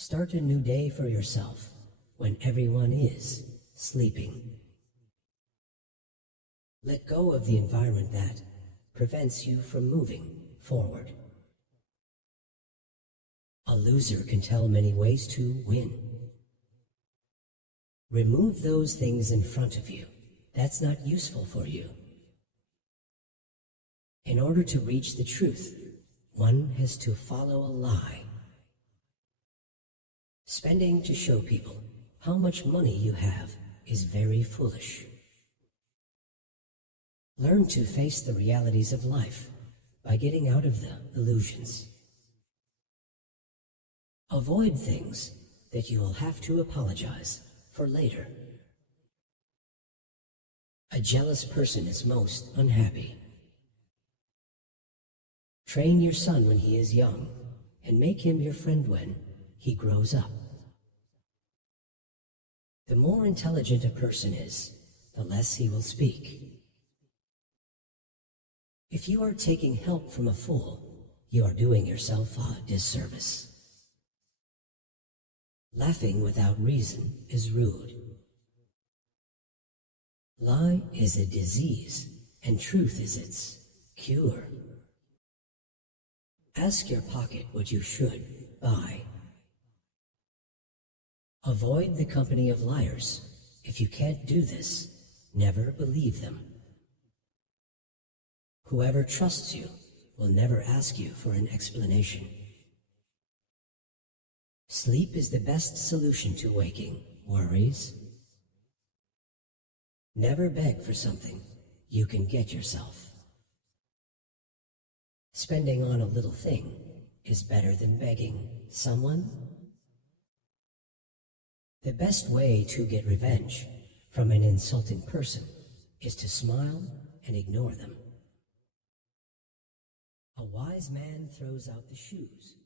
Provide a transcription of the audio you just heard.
Start a new day for yourself when everyone is sleeping. Let go of the environment that prevents you from moving forward. A loser can tell many ways to win. Remove those things in front of you that's not useful for you. In order to reach the truth, one has to follow a lie. Spending to show people how much money you have is very foolish. Learn to face the realities of life by getting out of the illusions. Avoid things that you will have to apologize for later. A jealous person is most unhappy. Train your son when he is young and make him your friend when he grows up. The more intelligent a person is, the less he will speak. If you are taking help from a fool, you are doing yourself a disservice. Laughing without reason is rude. Lie is a disease, and truth is its cure. Ask your pocket what you should buy. Avoid the company of liars. If you can't do this, never believe them. Whoever trusts you will never ask you for an explanation. Sleep is the best solution to waking worries. Never beg for something you can get yourself. Spending on a little thing is better than begging someone. The best way to get revenge from an insulting person is to smile and ignore them. A wise man throws out the shoes